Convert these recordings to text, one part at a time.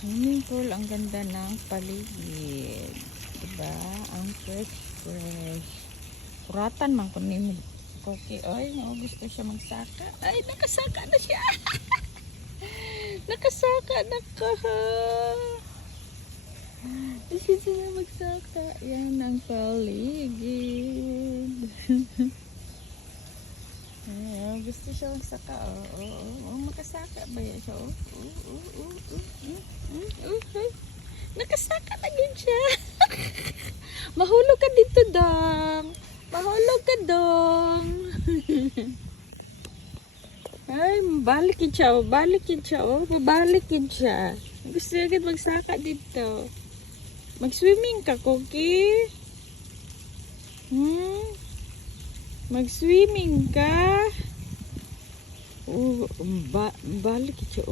Swimming pool, ang ganda ng paligid. Diba? Ang fresh. Kuratan man ko ni Koki. Ay, gusto siya magsaka. Ay, nakasaka na siya. Nakasaka na ka. Gusto siya magsaka. Yan ang paligid. Ay, gusto siya magsaka. Makasaka ba yan siya? Nakasaka na din siya. Mahulog ka dito, dong. Mahulog ka, dong. Ay, mabalikin siya. Mabalikin siya. Gusto agad magsaka dito. Mag-swimming ka, Cookie. Mag-swimming ka. Balikin siya.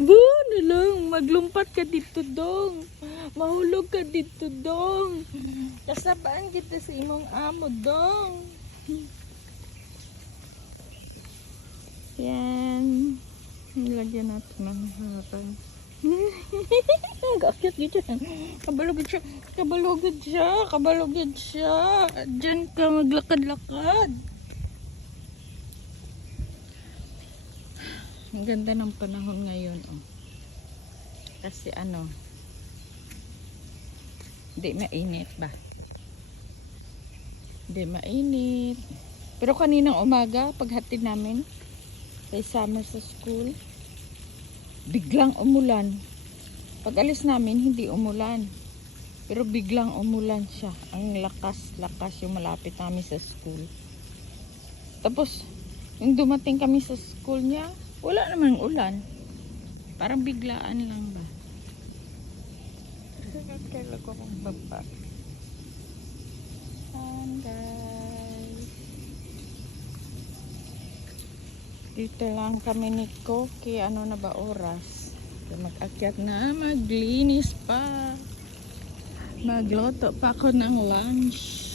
Buno lang, maglumpat ka dito, dong. Mahulog ka dito, dong. Kasabaan kita sa imong amo, dong. Yan. Nilagyan natin ng harapan. Gakit gitu. Kabalugid siya. Diyan ka maglakad-lakad. Ang ganda ng panahon ngayon, oh. Kasi hindi mainit ba? Hindi mainit. Pero kaninang umaga, paghatid namin kay Summer sa school, biglang umulan. Pag alis namin, hindi umulan. Pero biglang umulan siya. Ang lakas yung malapit namin sa school. Tapos, yung dumating kami sa school niya, wala namang ulan. Parang biglaan lang ba? Kailan ko akong baba. And guys, dito lang kami ni Koki. Ano na ba oras? Mag-akyat na, maglinis pa. Magluto pa ako ng lunch.